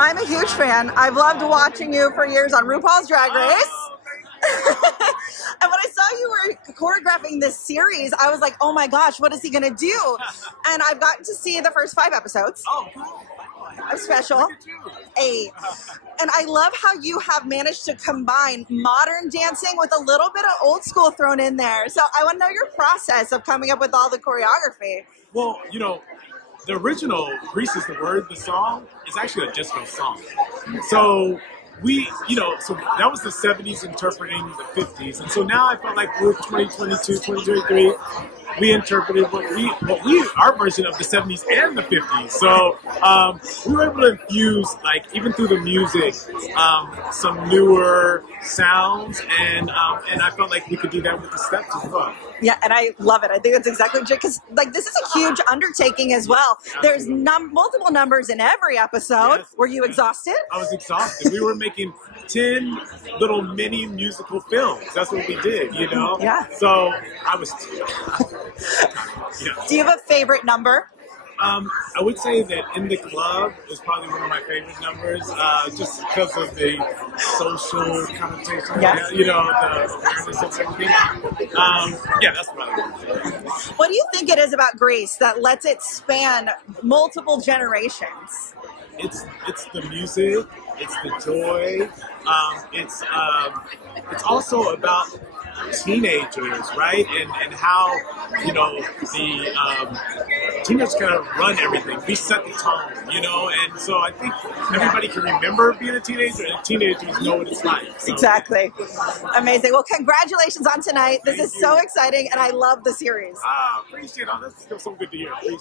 I'm a huge fan. I've loved watching you for years on RuPaul's Drag Race. And when I saw you were choreographing this series, I was like, oh my gosh, what is he going to do? And I've gotten to see the first 5 episodes. Oh, cool. I'm special. 8. And I love how you have managed to combine modern dancing with a little bit of old school thrown in there. So I want to know your process of coming up with all the choreography. Well, you know, the original Grease is the Word, the song, is actually a disco song. So so that was the 70s interpreting the 50s. And so now I felt like we're 2022, 2023. We interpreted our version of the 70s and the 50s. So we were able to infuse, like, even through the music, some newer sounds, and I felt like we could do that with the steps as well. Yeah, and I love it. I think that's exactly because, like, this is a huge undertaking as well. There's multiple numbers in every episode. Yes. Were you exhausted? I was exhausted. We were making 10 little mini musical films. That's what we did, you know? Yeah. So I was... Do you have a favorite number? I would say that In the Club is probably one of my favorite numbers, just because of the social connotation, yes. You know, the awareness of everything. Yeah, that's probably one. What do you think it is about Grease that lets it span multiple generations? It's the music, it's the joy, it's also about teenagers, right? And how, you know, the teenagers kind of run everything. We set the tone, you know, and so I think everybody can remember being a teenager, and teenagers know what it's like. So. Exactly. Amazing. Well, congratulations on tonight. This is so exciting, and I love the series. Appreciate it. Oh, that's so good to hear. Appreciate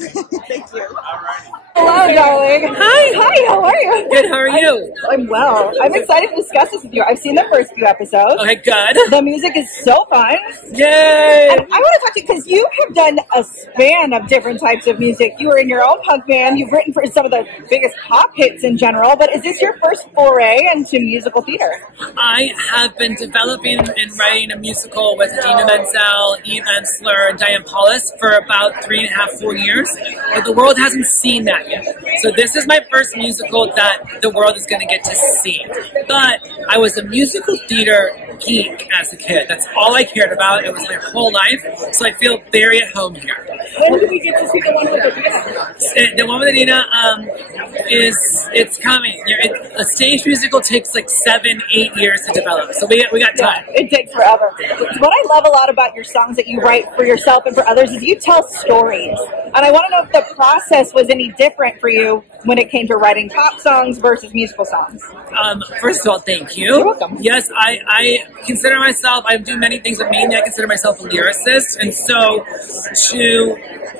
it. Thank you. All righty. Hello, darling. Hi, how are you? Good, how are you? I'm well. I'm excited to discuss this with you. I've seen the first few episodes. Okay, good. The music is so fun. Yay! And I want to talk to you because you have done a span of different types of music. You were in your own punk band. You've written for some of the biggest pop hits in general, but is this your first foray into musical theater? I have been developing and writing a musical with Dina Menzel, Eve Ensler, and Diane Paulus for about 3.5, 4 years, but the world hasn't seen that yet. So this is my first musical that the world is going to get to see. But I was a musical theater geek as a kid. That's all I cared about. It was my whole life, so I feel very at home here. When did we get to see the one with Adina? The one with Adina it's coming. A stage musical takes like 7, 8 years to develop, so we got time. Yeah, it takes forever. What I love a lot about your songs that you write for yourself and for others is you tell stories. And I want to know if the process was any different for you when it came to writing pop songs versus musical songs. First of all, thank you. You're welcome. Yes, I consider myself, I do many things, but mainly I consider myself a lyricist. And so to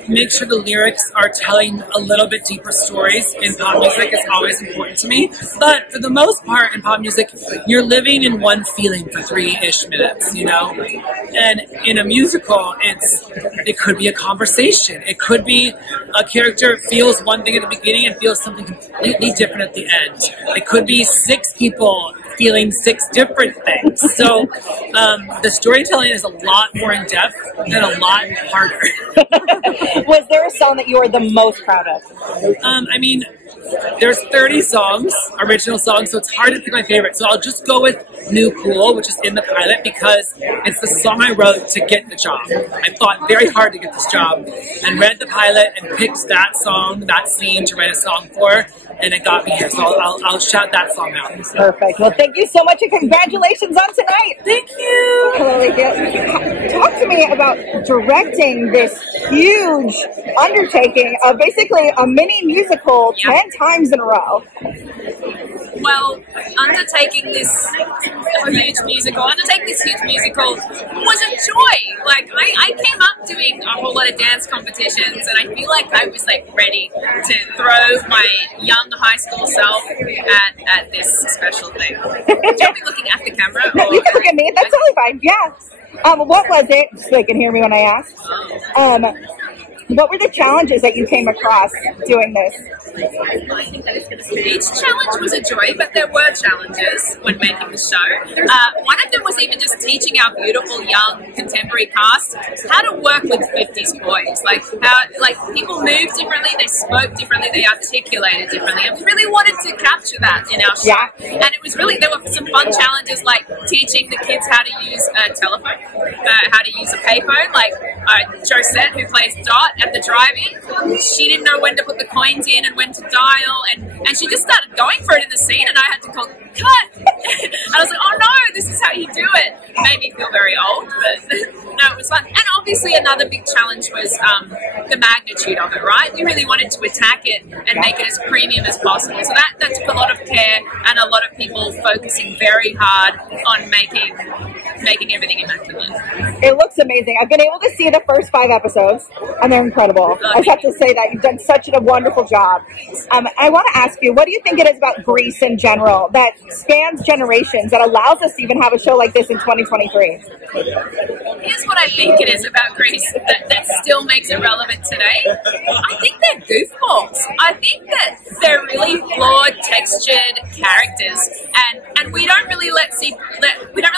make sure the lyrics are telling a little bit deeper stories in pop music is always important to me. But for the most part in pop music, you're living in one feeling for 3-ish minutes, you know? And in a musical, it could be a conversation. It could be a character feels one thing at the beginning and feels something completely different at the end. It could be 6 people feeling 6 different things. So the storytelling is a lot more in depth and a lot harder. Was there a song that you are the most proud of? I mean, there's 30 songs, original songs, so it's hard to pick my favorite. So I'll just go with New Cool, which is in the pilot, because it's the song I wrote to get the job. I fought very hard to get this job and read the pilot and picked that song, that scene to write a song for, and it got me here. So I'll shout that song out. Perfect. Well, thank you so much, and congratulations on tonight. Thank you. Hello, Alethea. Talk to me about directing this huge undertaking of basically a mini musical 10 times in a row. Well, undertaking this huge musical was a joy. Like, I came up doing a whole lot of dance competitions, and I feel like I was like ready to throw my young high school self at this special thing. Should I be looking at the camera? No, you can look at me. That's totally fine. Yeah. What was it? So they can hear me when I ask. What were the challenges that you came across doing this? I think that is going to say each challenge was a joy, but there were challenges when making the show. One of them was even just teaching our beautiful young contemporary cast how to work with 50s boys. Like how people moved differently, they spoke differently, they articulated differently. And we really wanted to capture that in our show. Yeah. And it was really, there were some fun challenges like teaching the kids how to use a telephone, how to use a payphone. Like Josette, who plays Dot at the drive-in, she didn't know when to put the coins in and when to dial, and she just started going for it in the scene, and I had to call cut. And I was like, oh no, this is how you do it. It made me feel very old, but no, it was fun. And obviously another big challenge was the magnitude of it, right? We really wanted to attack it and make it as premium as possible. So that took a lot of care and a lot of people focusing very hard on making everything immaculate. It looks amazing. I've been able to see the first 5 episodes, and they're incredible. I just have to say that you've done such a wonderful job. I want to ask you, what do you think it is about Grease in general that spans generations, that allows us to even have a show like this in 2023? Here's what I think it is about Grease that still makes it relevant today. I think they're goofballs. I think that they're really flawed, textured characters, and we don't really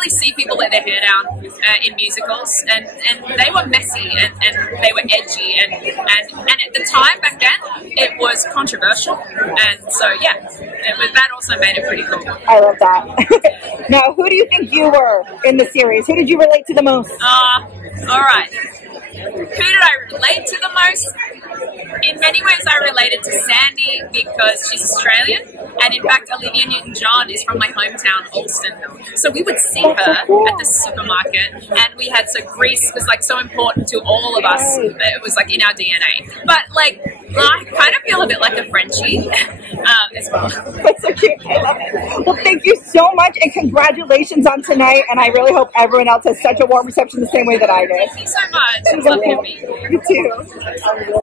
see people let their hair down in musicals, and they were messy and they were edgy, and at the time back then it was controversial, and so yeah, that also made it pretty cool. I love that. Now, who do you think you were in the series? Who did you relate to the most? All right. Who did I relate to the most? In many ways, I related to Sandy because she's Australian, and in fact, Olivia Newton-John is from my hometown, Alston. So we would see her at the supermarket, and we had, so Grease was like so important to all of us. It was like in our DNA. But like, I kind of feel a bit like a Frenchie as well. That's so cute. I love it. Well, thank you so much, and congratulations on tonight. And I really hope everyone else has such a warm reception the same way that I did. Thank you so much. It was lovely to meet you. You too.